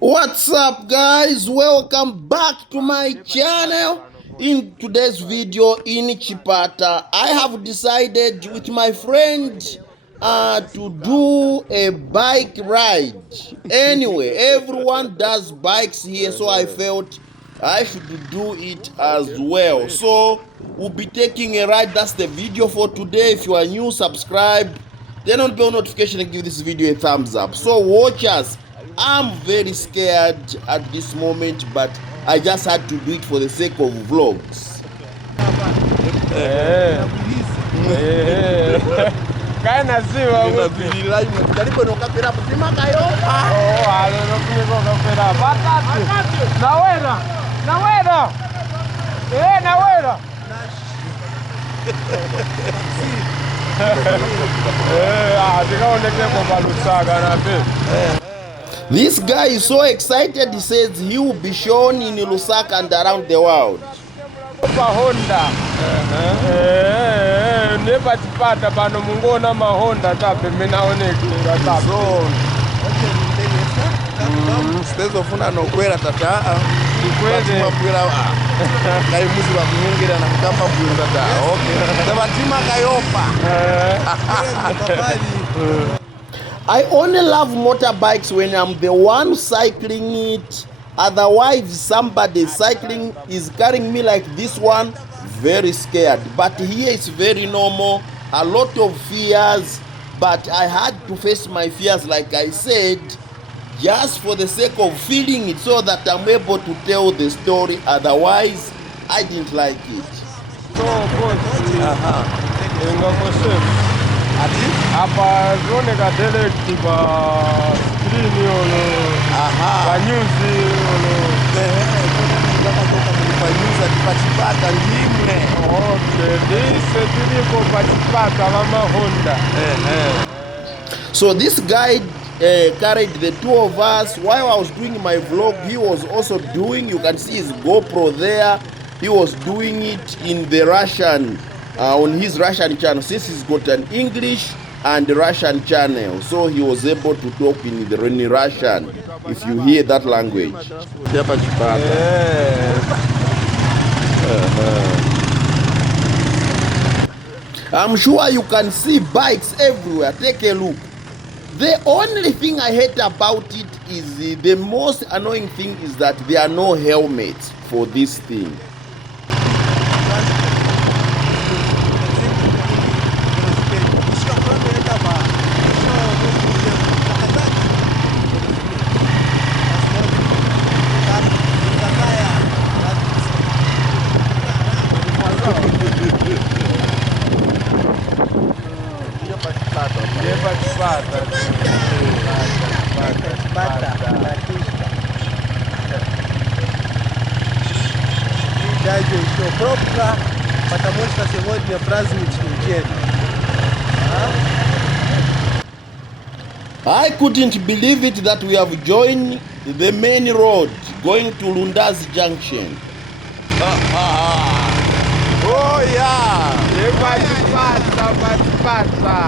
What's up, guys? Welcome back to my channel. In today's video in Chipata, I have decided with my friend to do a bike ride. Anyway, everyone does bikes here, so I felt I should do it as well. So we'll be taking a ride. That's the video for today. If you are new, subscribe, turn on bell notification and give this video a thumbs up. So watch us. I'm very scared at this moment, but I just had to do it for the sake of vlogs. Kaina siwa unabilila karibu nokapera kutima kayo. Ale nokapera batatu. Nawera. Nawera. This guy is so excited, he says he will be shown in Lusaka and around the world. Honda. Never Chipata bano mungona ma Honda tape menaoneka tape. Stezo funa no kwera tata. Kwede makwera kai muzi wa kunyongera na kamba bwira tata. Okay. Tabatima kayopa. I only love motorbikes when I'm the one cycling it. Otherwise, somebody cycling is carrying me like this one, very scared. But here it's very normal, a lot of fears, but I had to face my fears, like I said, just for the sake of feeling it so that I'm able to tell the story. Otherwise, I didn't like it. Apa drone ka direct ba screen yolo ba news yolo Kwa news atipachipata ndimwe. Okay, this is Chipata mama Honda. So this guy carried the two of us while I was doing my vlog. He was also doing, you can see his GoPro there. He was doing it in the Russian, on his Russian channel, since he's got an English and Russian channel, so he was able to talk in the Russian, if you hear that language. I'm sure you can see bikes everywhere. Take a look. The only thing I hate about it is the most annoying thing is that there are no helmets for this thing. I couldn't believe it that we have joined the main road going to Lunda's Junction. Oh yeah! Chipata.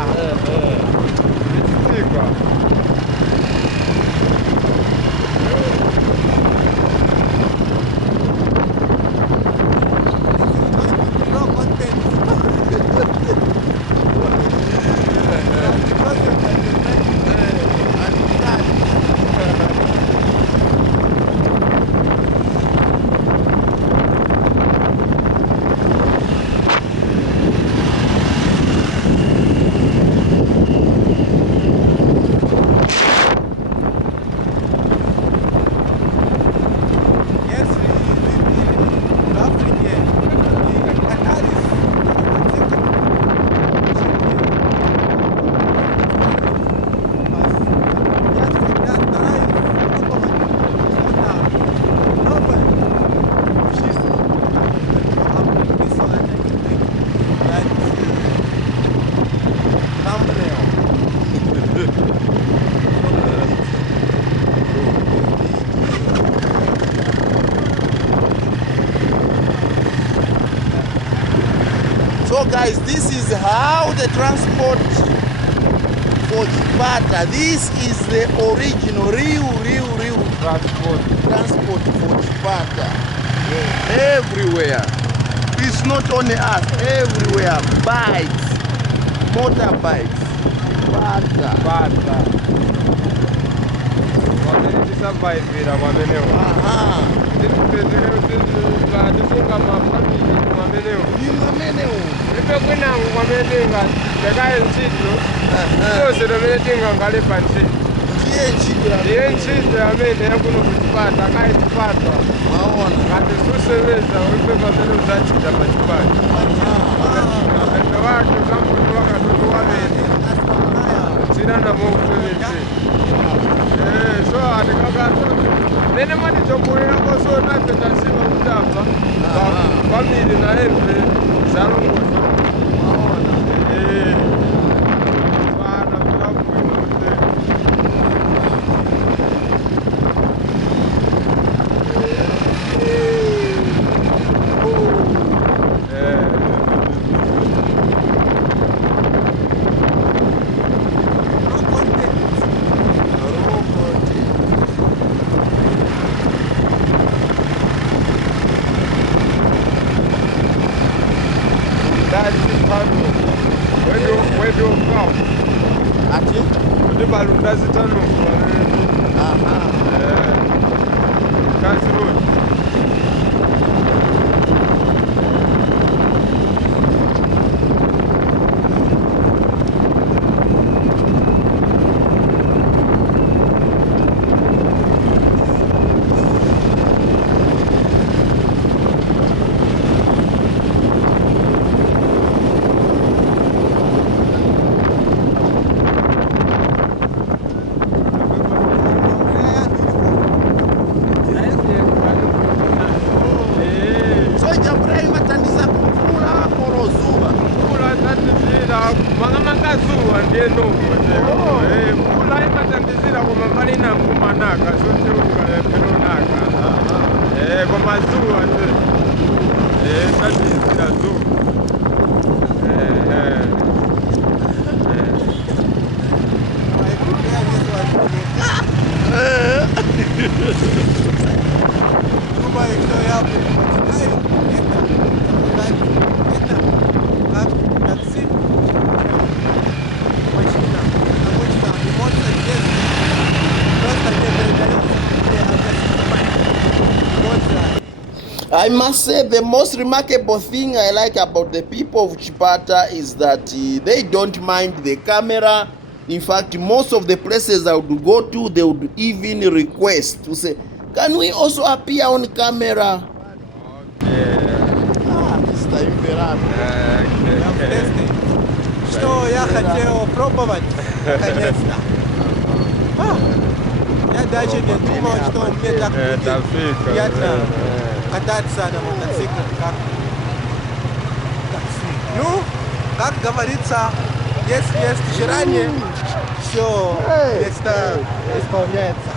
So guys, this is how the transport for Chipata. This is the original, real Transport for Chipata. Everywhere. It's not only us, everywhere. Bikes, motorbikes. Chipata. Where do you come? Ati? The balloon does it on. That's road. I must say the most remarkable thing I like about the people of Chipata is that they don't mind the camera. In fact, most of the places I would go to, they would even request to say, can we also appear on camera? Что я хотел пробовать, наконец-то. Я даже не думал, что мне так будет приятно кататься на мотоцикле. Ну, как говорится, если есть желание, все это исполняется.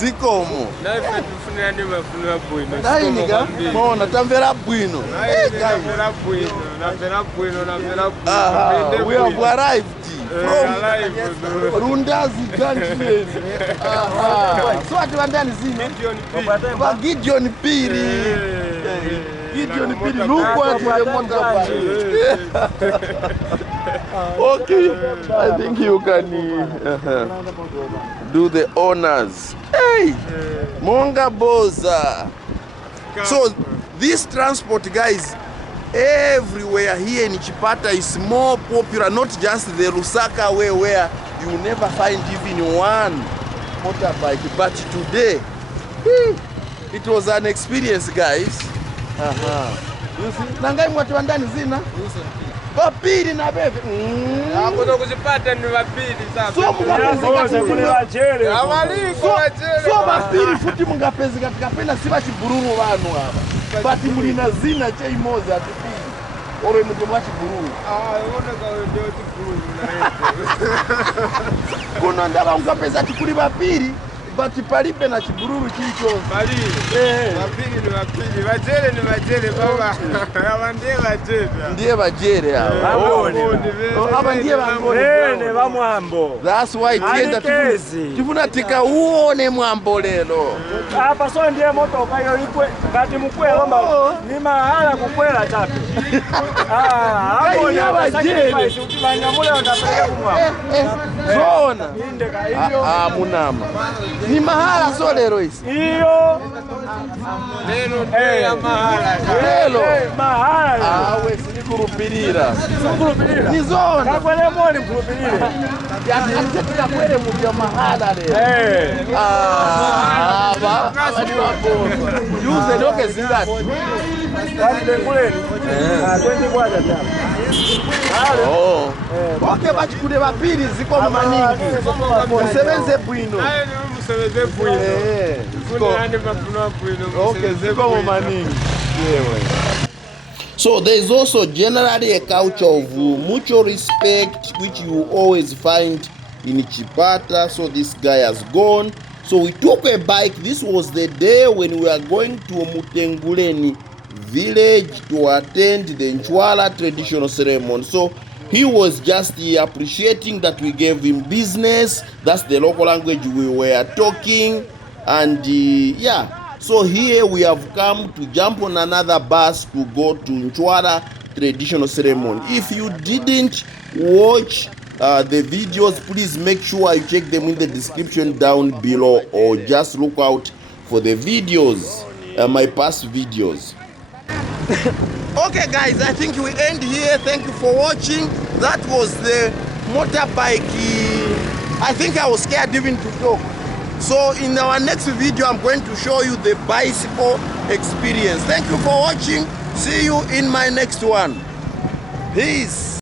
Zikomo. Dainiga, mona tamvera bwino. We have arrived from Rundazi country. So what vandani zino? Ba Gideon Piri. Gideon Piri, look what the motorbike. Okay, I think you can do the honors. Hey, Monga Boza. So this transport, guys, everywhere here in Chipata is more popular, not just the Lusaka way where you never find even one motorbike, but today it was an experience, guys. You see, nangai mwatu wandani zina? Bapiri na bebe. Hakuto kuzipata ni bapiri sasa. So bapiri futi mungapezi katika pena siba chibururu wanu hapa. Bati mulina zina chei moza tupi. Ore mugema chibururu. Ona ka ndio chibururu na yetu. Kuna ndaba ungapeza chikuri bapiri. but palipe na chibururu chicho. Bali. Wapili ni wapili. Wajere ni wajere baba. Hawa ndiye wajere. Ndiye wajere hawa. Hapa ndiye wangoni. Wa mwambo. That's why tifuna tika uone mwambo lelo. Hapa so ndiye motoka yo ikwe ngati mukwela mba ni mahala kukwela chape. Hapo ni wajere. Ukibanyamule utapeleka kumwambo. Zona. Indeka hiyo. Munama. Ni mahala so lero isi. Iyo. Lelo ya mahala. Lelo. Mahala. Awe sinikurupirira. Kurupirira. Ni zona. Kakwele moni kurupirira. Yatika kwele mubya mahala lero. Basi wapo. Yuze doke zingati. Wali benguleni. 20 kwaja tena. Okay, bachikude bapiri ziko maningi. Musebenze bwino. Musebenze bwino. Okay, ziko maningi. So there is also generally a culture of mutual respect which you always find in Chipata. So this guy has gone. So we took a bike. This was the day when we are going to Mutenguleni village to attend the Nchwala traditional ceremony. So he was just appreciating that we gave him business. That's the local language we were talking. And yeah, so here we have come to jump on another bus to go to Nchwala traditional ceremony. If you didn't watch the videos, please make sure you check them in the description down below, or just look out for the videos, my past videos. Okay guys, I think we end here. Thank you for watching. That was the motorbike. I think I was scared even to talk. So in our next video, I'm going to show you the bicycle experience. Thank you for watching. See you in my next one. Peace.